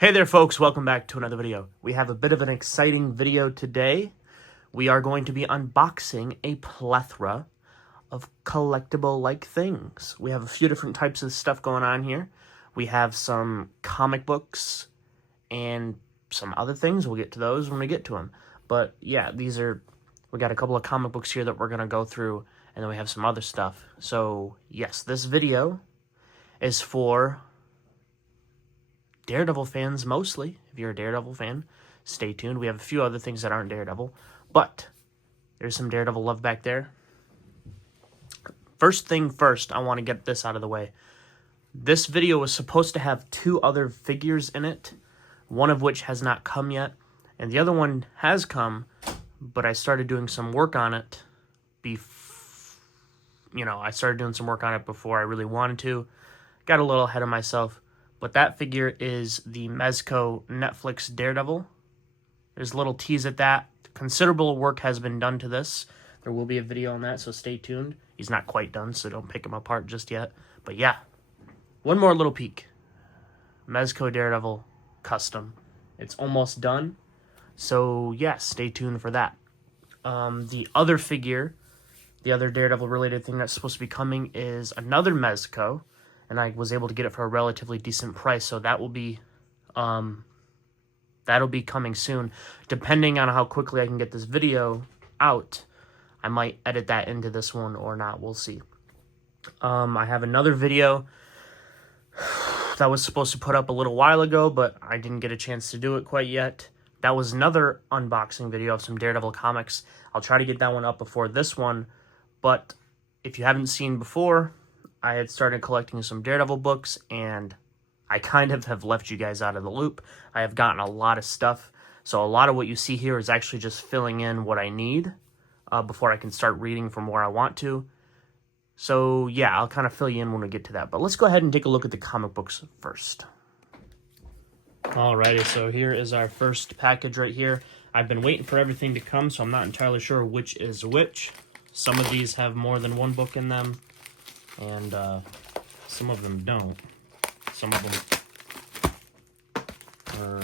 Hey there folks, welcome back to another video. We have a bit of an exciting video today. We are going to be unboxing a plethora of collectible-like things. We have a few different types of stuff going on here. We have some comic books and some other things. We'll get to those when we get to them. But yeah, we got a couple of comic books here that we're going to go through, and then we have some other stuff. So yes, this video is for Daredevil fans mostly. If you're a Daredevil fan, stay tuned. We have a few other things that aren't Daredevil, but there's some Daredevil love back there. First thing first, I want to get this out of the way. This video was supposed to have two other figures in it, one of which has not come yet, and the other one has come, but I started doing some work on it I started doing some work on it before I really wanted to. Got a little ahead of myself. But that figure is the Mezco Netflix Daredevil. There's a little tease at that. Considerable work has been done to this. There will be a video on that, so stay tuned. He's not quite done, so don't pick him apart just yet. But yeah, one more little peek. Mezco Daredevil Custom. It's almost done. So yeah, stay tuned for that. The other figure, the other Daredevil-related thing that's supposed to be coming is another Mezco. And I was able to get it for a relatively decent price, so that will be, that'll be coming soon. Depending on how quickly I can get this video out, I might edit that into this one or not. We'll see. I have another video that was supposed to put up a little while ago, but I didn't get a chance to do it quite yet. That was another unboxing video of some Daredevil comics. I'll try to get that one up before this one, but if you haven't seen before, I had started collecting some Daredevil books, and I kind of have left you guys out of the loop. I have gotten a lot of stuff, so a lot of what you see here is actually just filling in what I need before I can start reading from where I want to. So yeah, I'll kind of fill you in when we get to that. But let's go ahead and take a look at the comic books first. Alrighty, so here is our first package right here. I've been waiting for everything to come, so I'm not entirely sure which is which. Some of these have more than one book in them. And some of them don't. Some of them are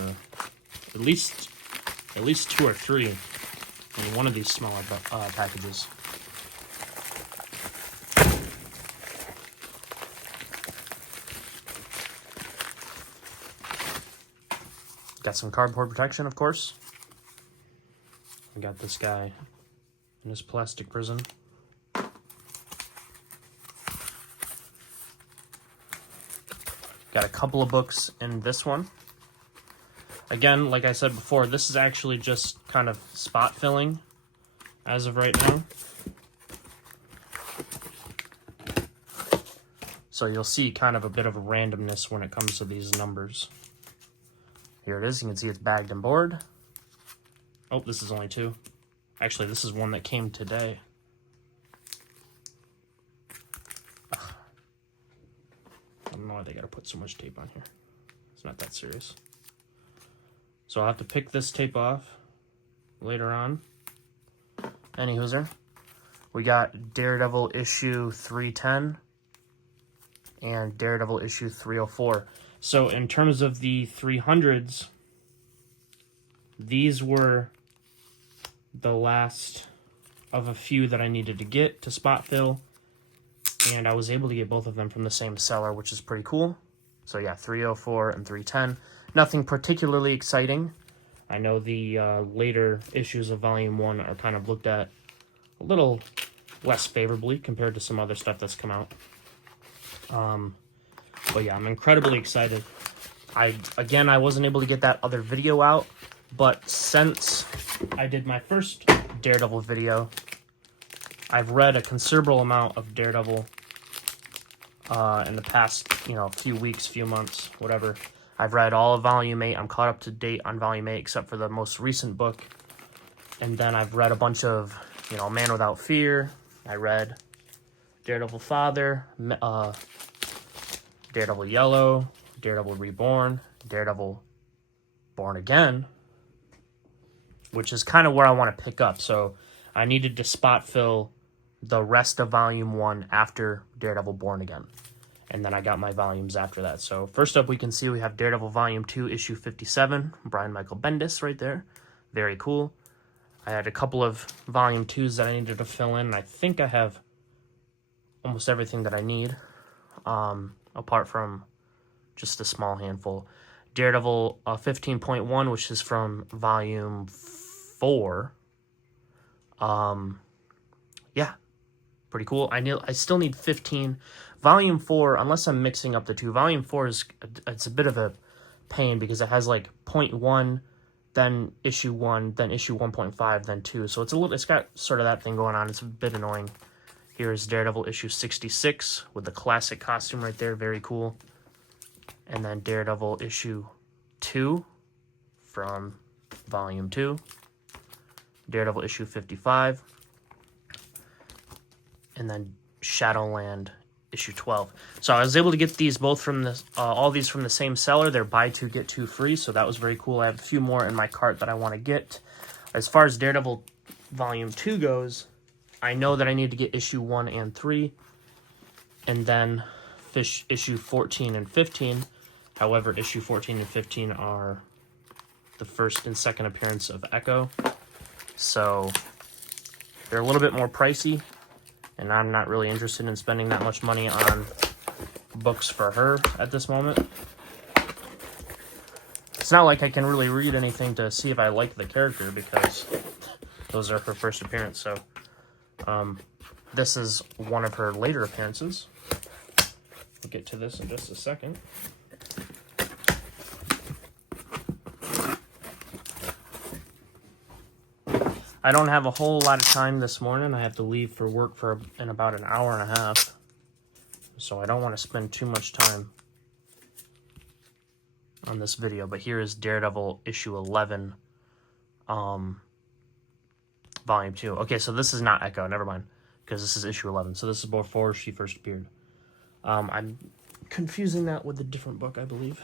at least 2 or 3 in one of these smaller packages. Got some cardboard protection, of course. I got this guy in his plastic prison. Got a couple of books in this one. Again, like I said before, this is actually just kind of spot filling as of right now. So you'll see kind of a bit of a randomness when it comes to these numbers. Here it is. You can see it's bagged and board. Oh, this is only 2. Actually, this is one that came today. I don't know why they gotta put so much tape on here. It's not that serious. So I'll have to pick this tape off later on. Anywho's, we got Daredevil issue 310 and Daredevil issue 304. So in terms of the 300s, these were the last of a few that I needed to get to spot fill. And I was able to get both of them from the same seller, which is pretty cool. So yeah, 304 and 310. Nothing particularly exciting. I know the later issues of Volume 1 are kind of looked at a little less favorably compared to some other stuff that's come out. But yeah, I'm incredibly excited. I wasn't able to get that other video out, but since I did my first Daredevil video, I've read a considerable amount of Daredevil in the past, few weeks, few months, whatever. I've read all of Volume 8. I'm caught up to date on Volume 8, except for the most recent book. And then I've read a bunch of, Man Without Fear. I read Daredevil Father, Daredevil Yellow, Daredevil Reborn, Daredevil Born Again, which is kind of where I want to pick up. So I needed to spot fill the rest of Volume 1 after Daredevil Born Again. And then I got my volumes after that. So first up, we can see we have Daredevil Volume 2, Issue 57. Brian Michael Bendis right there. Very cool. I had a couple of Volume 2s that I needed to fill in. And I think I have almost everything that I need, apart from just a small handful. Daredevil 15.1, which is from Volume 4. Yeah, pretty cool. I still need 15. Volume 4, unless I'm mixing up the two, Volume 4 it's a bit of a pain because it has like 0.1, then issue 1, then issue 1.5, then 2. So it's got sort of that thing going on. It's a bit annoying. Here's Daredevil issue 66 with the classic costume right there. Very cool. And then Daredevil issue 2 from Volume 2. Daredevil issue 55. And then Shadowland issue 12. So I was able to get these both from all these from the same seller. They're buy two, get two free. So that was very cool. I have a few more in my cart that I want to get. As far as Daredevil Volume 2 goes, I know that I need to get issue 1 and 3. And then issue 14 and 15. However, issue 14 and 15 are the first and second appearance of Echo. So they're a little bit more pricey. And I'm not really interested in spending that much money on books for her at this moment. It's not like I can really read anything to see if I like the character because those are her first appearance. So this is one of her later appearances. We'll get to this in just a second. I don't have a whole lot of time this morning. I have to leave for work in about an hour and a half. So I don't want to spend too much time on this video. But here is Daredevil issue 11, Volume 2. Okay, so this is not Echo. Never mind. Because this is issue 11. So this is before she first appeared. I'm confusing that with a different book, I believe.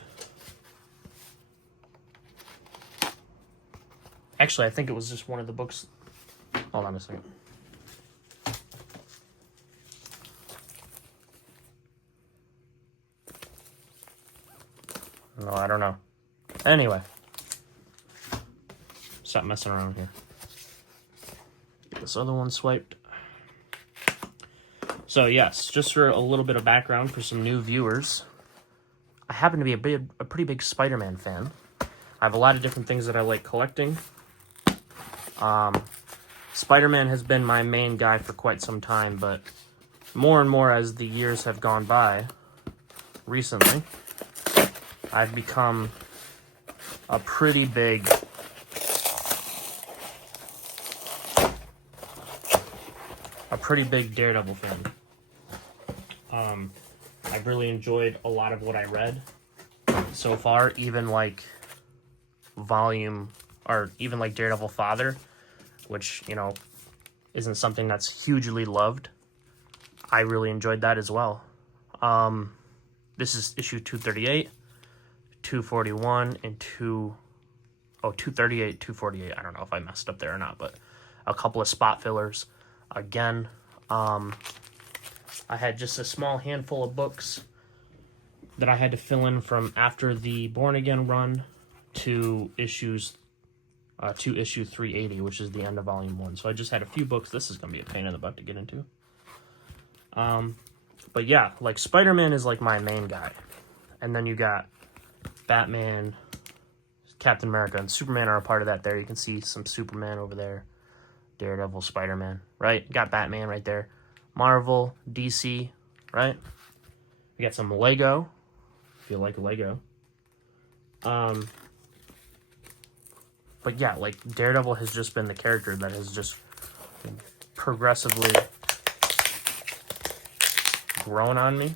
Actually, I think it was just one of the books. Hold on a second. No, I don't know. Anyway. Stop messing around here. Get this other one swiped. So, yes, just for a little bit of background for some new viewers. I happen to be a pretty big Spider-Man fan. I have a lot of different things that I like collecting. Spider-Man has been my main guy for quite some time, but more and more as the years have gone by, recently, I've become a pretty big Daredevil fan. I've really enjoyed a lot of what I read so far, even like Daredevil Father, which, you know, isn't something that's hugely loved. I really enjoyed that as well. This is issue 238, 241, and 238, 248. I don't know if I messed up there or not, but a couple of spot fillers. Again, I had just a small handful of books that I had to fill in from after the Born Again run to issue 380, which is the end of Volume 1. So I just had a few books. This is going to be a pain in the butt to get into. But yeah, like Spider-Man is like my main guy. And then you got Batman, Captain America, and Superman are a part of that there. You can see some Superman over there. Daredevil, Spider-Man, right? Got Batman right there. Marvel, DC, right? We got some Lego, if you like Lego. But yeah, like, Daredevil has just been the character that has just progressively grown on me.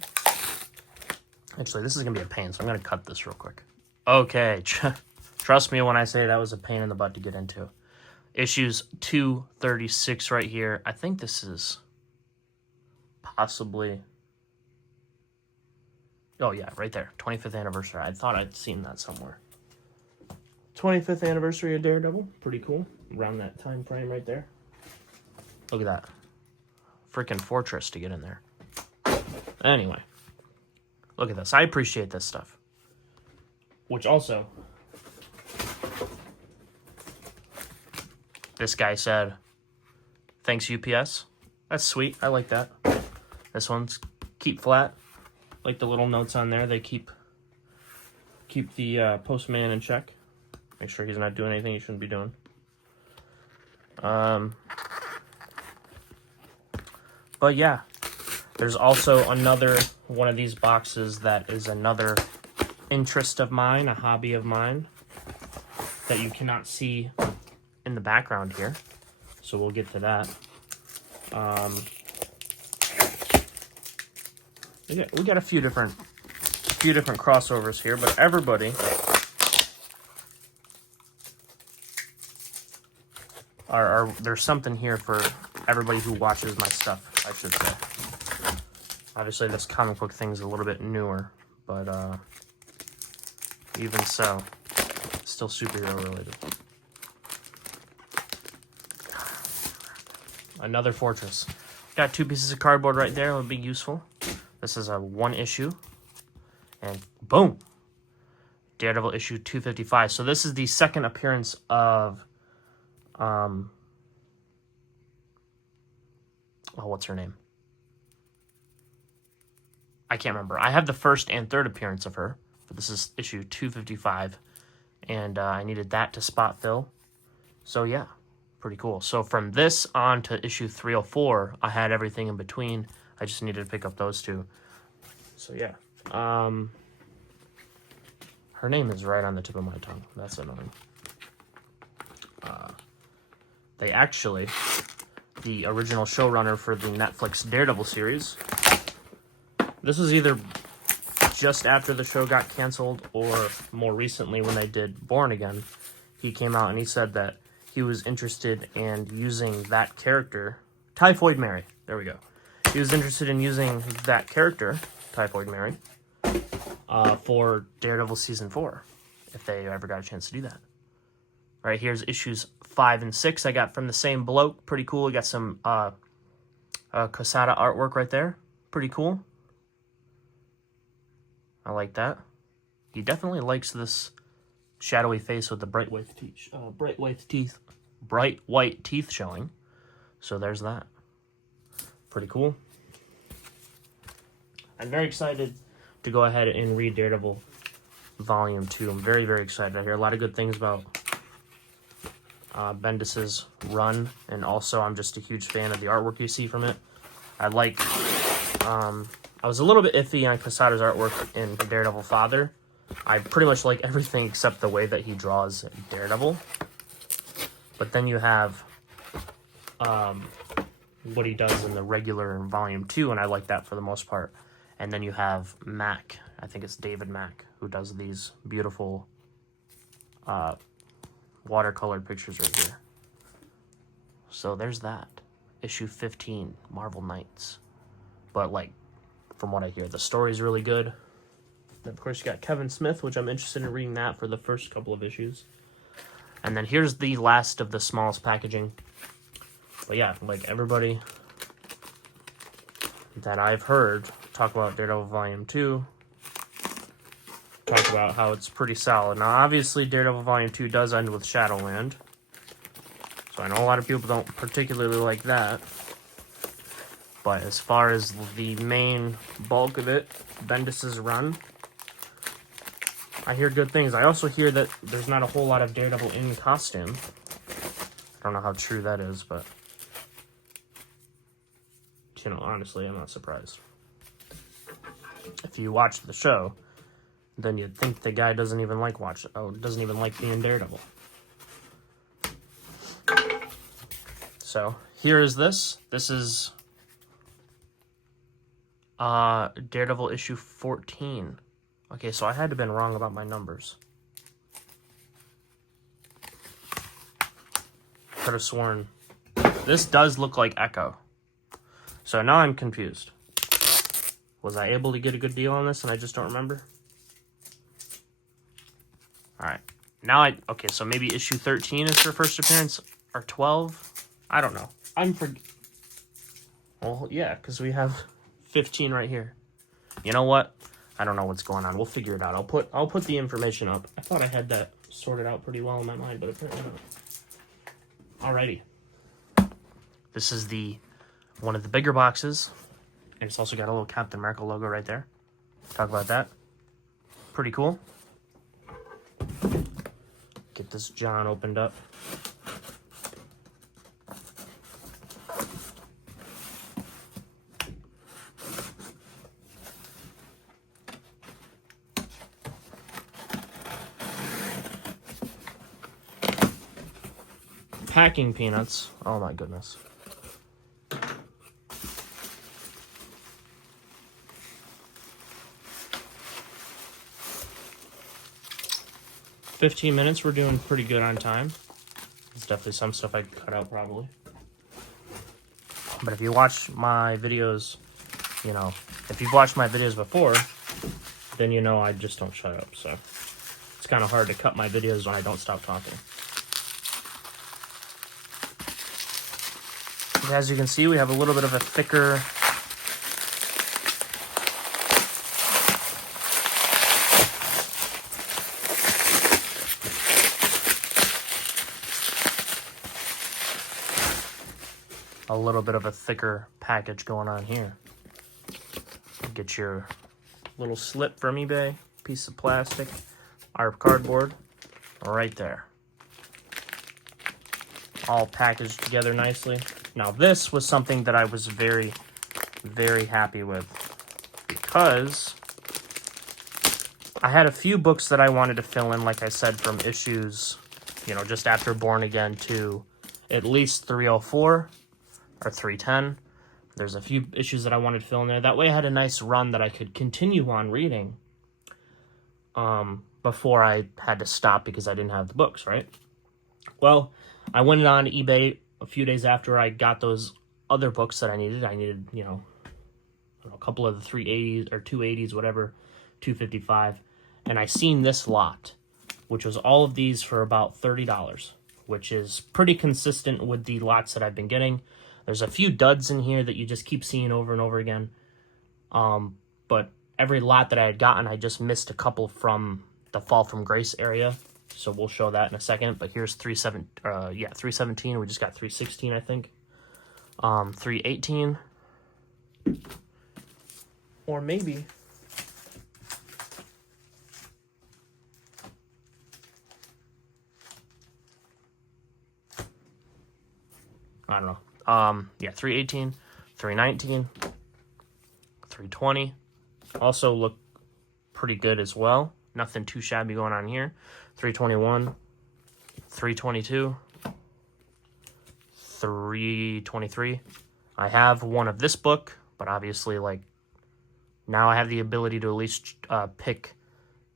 Actually, this is going to be a pain, so I'm going to cut this real quick. Okay, trust me when I say that was a pain in the butt to get into. Issues 236 right here. I think this is possibly... Oh, yeah, right there. 25th anniversary. I thought I'd seen that somewhere. 25th anniversary of Daredevil. Pretty cool. Around that time frame right there. Look at that. Freaking fortress to get in there. Anyway. Look at this. I appreciate this stuff. Which also, this guy said, thanks UPS. That's sweet. I like that. This one's keep flat. Like the little notes on there. They keep the postman in check. Make sure he's not doing anything he shouldn't be doing. But yeah, there's also another one of these boxes that is another interest of mine, a hobby of mine, that you cannot see in the background here. So we'll get to that. We got a few different crossovers here, but everybody there's something here for everybody who watches my stuff, I should say. Obviously, this comic book thing's a little bit newer, but even so, still superhero related. Another Fortress. Got 2 pieces of cardboard right there. Would be useful. This is a 1 issue, and boom, Daredevil issue 255. So this is the second appearance of, what's her name? I can't remember. I have the first and third appearance of her, but this is issue 255, and I needed that to spot fill. So yeah, pretty cool. So from this on to issue 304, I had everything in between. I just needed to pick up those 2. So yeah. Her name is right on the tip of my tongue. That's annoying. They actually, the original showrunner for the Netflix Daredevil series, this was either just after the show got canceled or more recently when they did Born Again. He came out and he said that he was interested in using that character, Typhoid Mary. There we go. He was interested in using that character, Typhoid Mary, for Daredevil Season 4, if they ever got a chance to do that. All right, here's issues 5 and 6 I got from the same bloke. Pretty cool. We got some Quesada artwork right there. Pretty cool. I like that. He definitely likes this shadowy face with the bright white teeth showing. So there's that. Pretty cool. I'm very excited to go ahead and read Daredevil Volume 2. I'm very, very excited. I hear a lot of good things about Bendis's run, and also I'm just a huge fan of the artwork you see from it. I was a little bit iffy on Quesada's artwork in Daredevil Father. I pretty much like everything except the way that he draws Daredevil. But then you have what he does in the regular Volume 2, and I like that for the most part. And then you have Mack, I think it's David Mack, who does these beautiful watercolored pictures right here. So there's that. Issue 15, Marvel Knights. But, like, from what I hear, the story's really good. And of course, you got Kevin Smith, which I'm interested in reading that for the first couple of issues. And then here's the last of the smallest packaging. But yeah, like everybody that I've heard talk about Daredevil Volume 2, talk about how it's pretty solid. Now, obviously, Daredevil Volume 2 does end with Shadowland. So I know a lot of people don't particularly like that. But as far as the main bulk of it, Bendis's run, I hear good things. I also hear that there's not a whole lot of Daredevil in costume. I don't know how true that is, but, you know, honestly, I'm not surprised. If you watch the show, then you'd think the guy doesn't even like being Daredevil. So, here is this. This is Daredevil issue 14. Okay, so I had to have been wrong about my numbers. Could have sworn. This does look like Echo. So now I'm confused. Was I able to get a good deal on this and I just don't remember? Alright. Okay, so maybe issue 13 is her first appearance, or 12? I don't know. Well, yeah, because we have 15 right here. You know what? I don't know what's going on. We'll figure it out. I'll put the information up. I thought I had that sorted out pretty well in my mind, but apparently not. Alrighty. This is one of the bigger boxes, and it's also got a little Captain America logo right there. Talk about that. Pretty cool. Get this John opened up. Packing peanuts. Oh my goodness. "15 minutes, we're doing pretty good on time. There's definitely some stuff I could cut out probably. But if you watch my videos, if you've watched my videos before, then you know I just don't shut up. So it's kind of hard to cut my videos when I don't stop talking. As you can see, we have a little bit of a thicker package going on here. Get your little slip from eBay, piece of plastic, our cardboard, right there. All packaged together nicely. Now this was something that I was very, very happy with, because I had a few books that I wanted to fill in, like I said, from issues, just after Born Again to at least 304 or 310. There's a few issues that I wanted to fill in there. That way I had a nice run that I could continue on reading before I had to stop because I didn't have the books, right? Well, I went on eBay a few days after I got those other books that I needed. I needed, a couple of the 380s or 280s, whatever, 255. And I seen this lot, which was all of these for about $30, which is pretty consistent with the lots that I've been getting. There's a few duds in here that you just keep seeing over and over again. But every lot that I had gotten, I just missed a couple from the Fall from Grace area. So we'll show that in a second. But here's 317. We just got 316, I think. 318. Or maybe... I don't know. 318, 319, 320. Also look pretty good as well. Nothing too shabby going on here. 321, 322, 323. I have one of this book, but obviously, now I have the ability to at least pick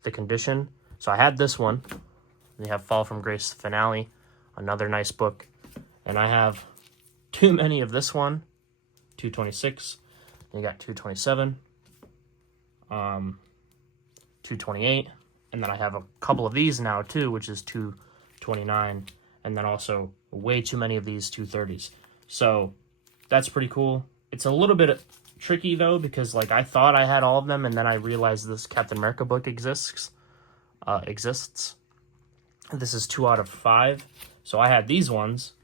the condition. So I had this one. They have Fall from Grace Finale, another nice book. And I have too many of this one, 226. You got 227, 228. And then I have a couple of these now, too, which is 229. And then also way too many of these 230s. So that's pretty cool. It's a little bit tricky, though, because, I thought I had all of them, and then I realized this Captain America book exists. This is 2 out of 5. So I had these ones,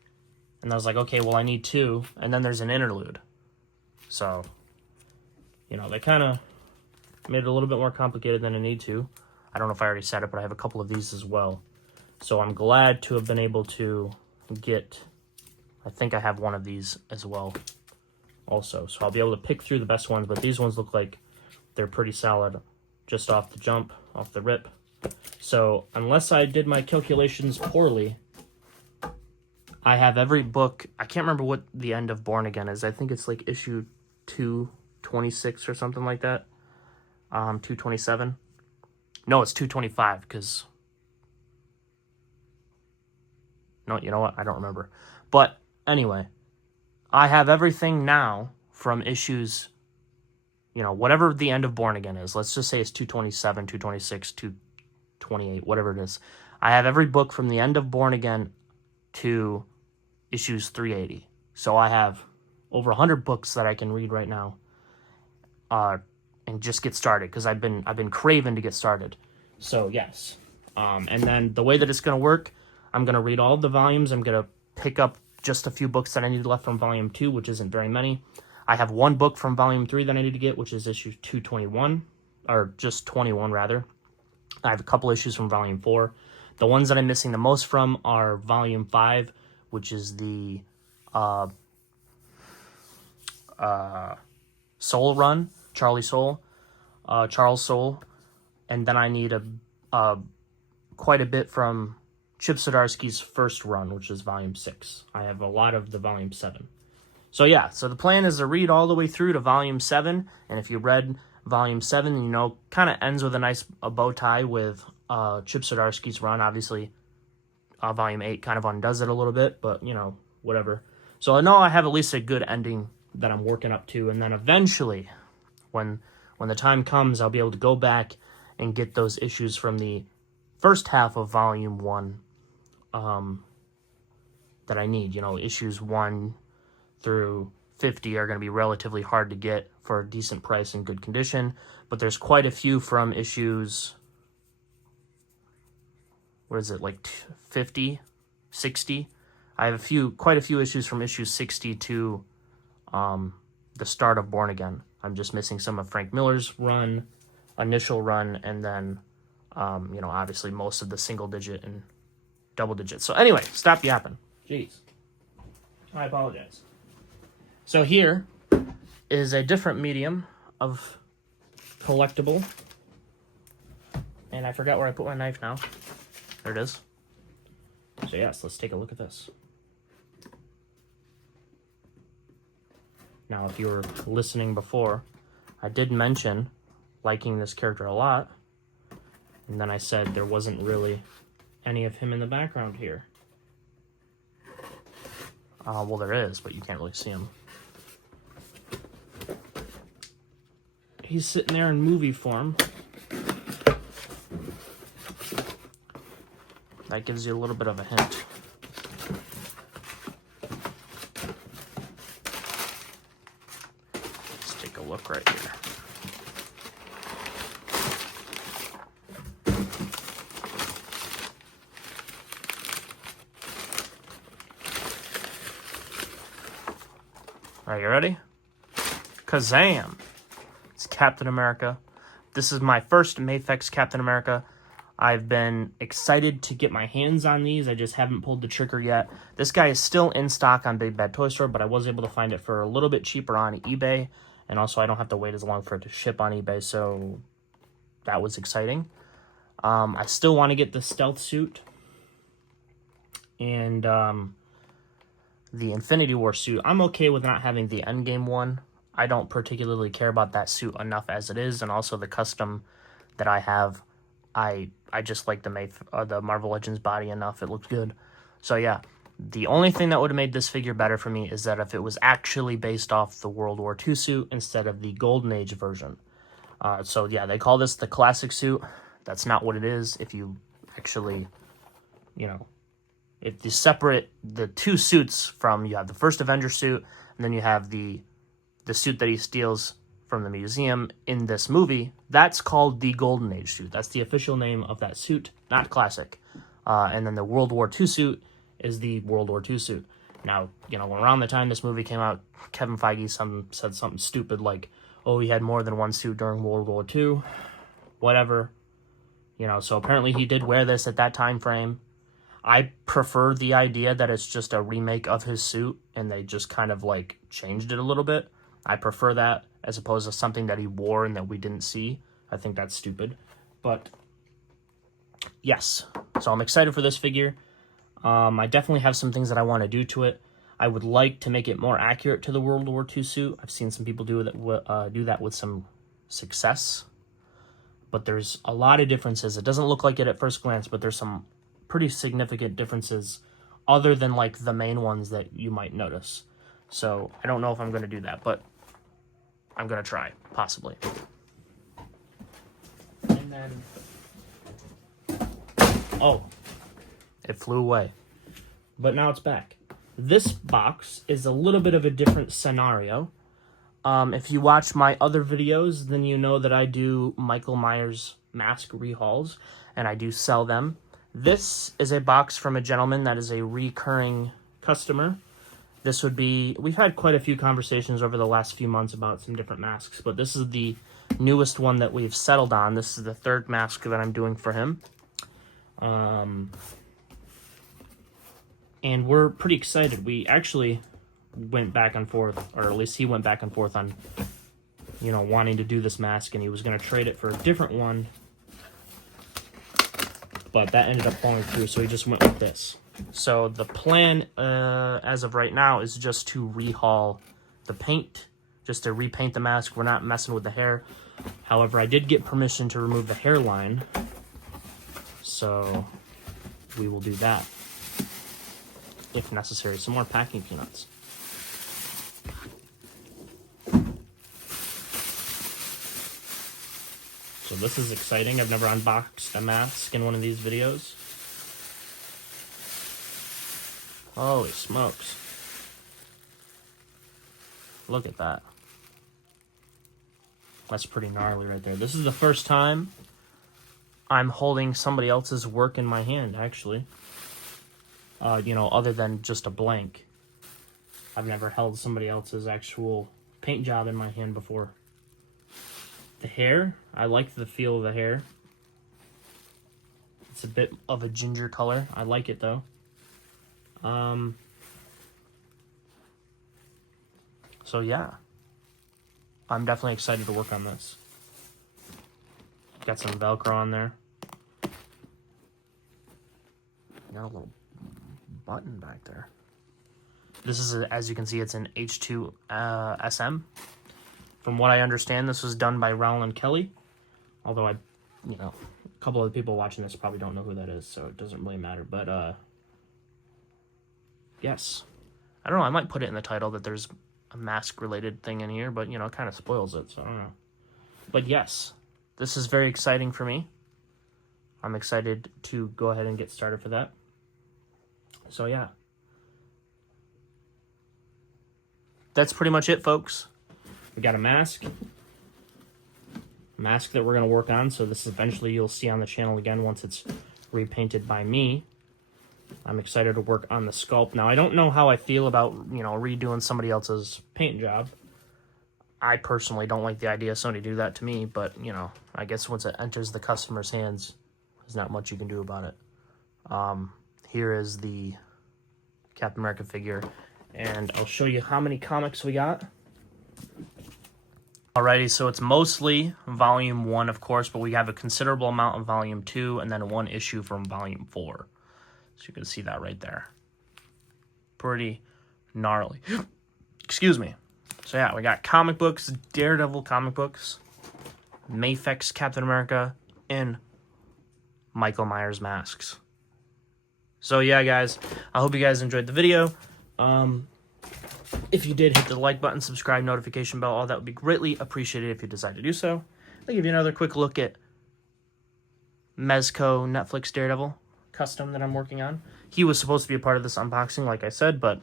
and I was like, okay, well, I need 2. And then there's an interlude. So, they kind of made it a little bit more complicated than I need to. I don't know if I already said it, but I have a couple of these as well. So I'm glad to have been able to get, I think I have one of these as well also. So I'll be able to pick through the best ones, but these ones look like they're pretty solid just off the jump, off the rip. So unless I did my calculations poorly, I have every book. I can't remember what the end of Born Again is. I think it's issue 226 or something like that. 227. No, it's 225 because... No, you know what? I don't remember. But anyway, I have everything now from issues, whatever the end of Born Again is. Let's just say it's 227, 226, 228, whatever it is. I have every book from the end of Born Again to issues 380. So I have over 100 books that I can read right now. and just get started, because I've been craving to get started. So yes, and then the way that it's going to work, I'm going to read all the volumes. I'm going to pick up just a few books that I need left from volume 2, which isn't very many. I have one book from volume 3 that I need to get, which is issue 221, or just 21 rather. I have a couple issues from volume 4. The ones that I'm missing the most from are volume 5, which is the Soul run, Charles Soule, and then I need quite a bit from Chip Zdarsky's first run, which is volume 6. I have a lot of the volume 7. So yeah, so the plan is to read all the way through to volume 7, and if you read volume 7, you know, kind of ends with a nice bow tie with Chip Zdarsky's run. Obviously, volume 8 kind of undoes it a little bit, but, you know, whatever. So I know I have at least a good ending that I'm working up to, and then eventually, when the time comes, I'll be able to go back and get those issues from the first half of volume 1 that I need. You know, issues 1 through 50 are going to be relatively hard to get for a decent price and good condition, but there's quite a few from issues, what is it, like 50, 60? I have quite a few issues from issue 60 to the start of Born Again. I'm just missing some of Frank Miller's initial run, and then, you know, obviously most of the single digit and double digit. So anyway, stop yapping. Jeez. I apologize. So here is a different medium of collectible. And I forgot where I put my knife now. There it is. So yes, let's take a look at this. Now, if you were listening before, I did mention liking this character a lot. And then I said there wasn't really any of him in the background here. Well, there is, but you can't really see him. He's sitting there in movie form. That gives you a little bit of a hint. Let's take a look right here. Are you ready? Kazam! It's Captain America. This is my first Mafex Captain America. I've been excited to get my hands on these. I just haven't pulled the trigger yet. This guy is still in stock on Big Bad Toy Store, but I was able to find it for a little bit cheaper on eBay. And also, I don't have to wait as long for it to ship on eBay, so that was exciting. I still want to get the stealth suit and the Infinity War suit. I'm okay with not having the Endgame one. I don't particularly care about that suit enough as it is, and also the custom that I have. I just like the Marvel Legends body enough. It looks good. So yeah, the only thing that would have made this figure better for me is that if it was actually based off the World War II suit instead of the Golden Age version. So yeah, they call this the classic suit. That's not what it is. If you actually, you know, if you separate the two suits from, you have the first Avenger suit, and then you have the suit that he steals from the museum in this movie, that's called the Golden Age suit. That's the official name of that suit, not classic. And then the World War II suit is the World War II suit. Now, you know, around the time this movie came out, Kevin Feige said something stupid like, oh, he had more than one suit during World War II. Whatever. You know, so apparently he did wear this at that time frame. I prefer the idea that it's just a remake of his suit and they just kind of like changed it a little bit. I prefer that as opposed to something that he wore and that we didn't see. I think that's stupid. But yes, so I'm excited for this figure. I definitely have some things that I want to do to it. I would like to make it more accurate to the World War II suit. I've seen some people do that with some success. But there's a lot of differences. It doesn't look like it at first glance, but there's some pretty significant differences other than like the main ones that you might notice. So I don't know if I'm going to do that, but I'm going to try, possibly. And then, oh, it flew away. But now it's back. This box is a little bit of a different scenario. If you watch my other videos, then you know that I do Michael Myers mask rehauls, and I do sell them. This is a box from a gentleman that is a recurring customer. This would be, we've had quite a few conversations over the last few months about some different masks, but this is the newest one that we've settled on. This is the third mask that I'm doing for him. And we're pretty excited. We actually went back and forth, or at least he went back and forth on, you know, wanting to do this mask, and he was going to trade it for a different one, but that ended up falling through, so he just went with this. So the plan, as of right now, is just to rehaul the paint, just to repaint the mask. We're not messing with the hair. However, I did get permission to remove the hairline, so we will do that if necessary. Some more packing peanuts. So this is exciting. I've never unboxed a mask in one of these videos. Holy smokes. Look at that. That's pretty gnarly right there. This is the first time I'm holding somebody else's work in my hand, actually. You know, other than just a blank. I've never held somebody else's actual paint job in my hand before. The hair, I like the feel of the hair. It's a bit of a ginger color. I like it though. So yeah, I'm definitely excited to work on this. Got some Velcro on there. Got a little button back there. This is, as you can see, it's an H2 SM. From what I understand, this was done by Rowland Kelly. Although a couple of the people watching this probably don't know who that is, so it doesn't really matter. But, yes. I don't know, I might put it in the title that there's a mask-related thing in here, but, you know, it kind of spoils it, so I don't know. But, yes, this is very exciting for me. I'm excited to go ahead and get started for that. So, yeah. That's pretty much it, folks. We got a mask that we're going to work on, so this eventually you'll see on the channel again once it's repainted by me. I'm excited to work on the sculpt. Now, I don't know how I feel about, you know, redoing somebody else's paint job. I personally don't like the idea of somebody do that to me, but, you know, I guess once it enters the customer's hands, there's not much you can do about it. Here is the Captain America figure, and I'll show you how many comics we got. Alrighty, so it's mostly Volume 1, of course, but we have a considerable amount of Volume 2, and then one issue from Volume 4. So you can see that right there. Pretty gnarly. Excuse me. So yeah, we got comic books, Daredevil comic books, Mafex Captain America, and Michael Myers masks. So yeah, guys, I hope you guys enjoyed the video. If you did, hit the like button, subscribe, notification bell, all that would be greatly appreciated if you decide to do so. I'll give you another quick look at Mezco Netflix Daredevil custom that I'm working on. He was supposed to be a part of this unboxing, like I said, but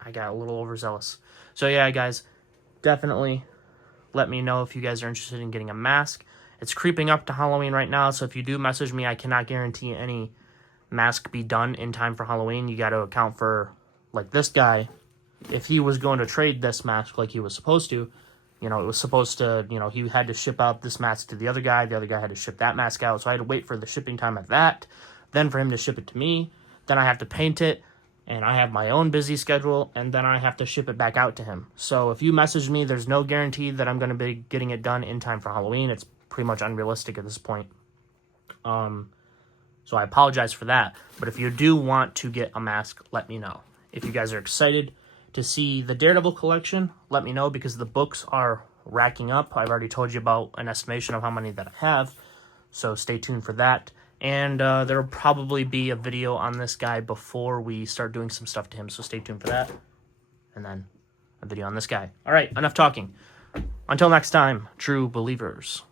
I got a little overzealous. So yeah, guys, definitely let me know if you guys are interested in getting a mask. It's creeping up to Halloween right now, so if you do message me, I cannot guarantee any mask be done in time for Halloween. You got to account for, like this guy, if he was going to trade this mask like he was supposed to, you know, it was supposed to, you know, he had to ship out this mask to the other guy had to ship that mask out, so I had to wait for the shipping time of that, then for him to ship it to me, then I have to paint it, and I have my own busy schedule, and then I have to ship it back out to him. So if you message me, there's no guarantee that I'm going to be getting it done in time for Halloween. It's pretty much unrealistic at this point. So I apologize for that, but if you do want to get a mask, let me know. If you guys are excited to see the Daredevil collection, let me know, because the books are racking up. I've already told you about an estimation of how many that I have, so stay tuned for that. And there will probably be a video on this guy before we start doing some stuff to him, so stay tuned for that. And then a video on this guy. All right, enough talking. Until next time, true believers.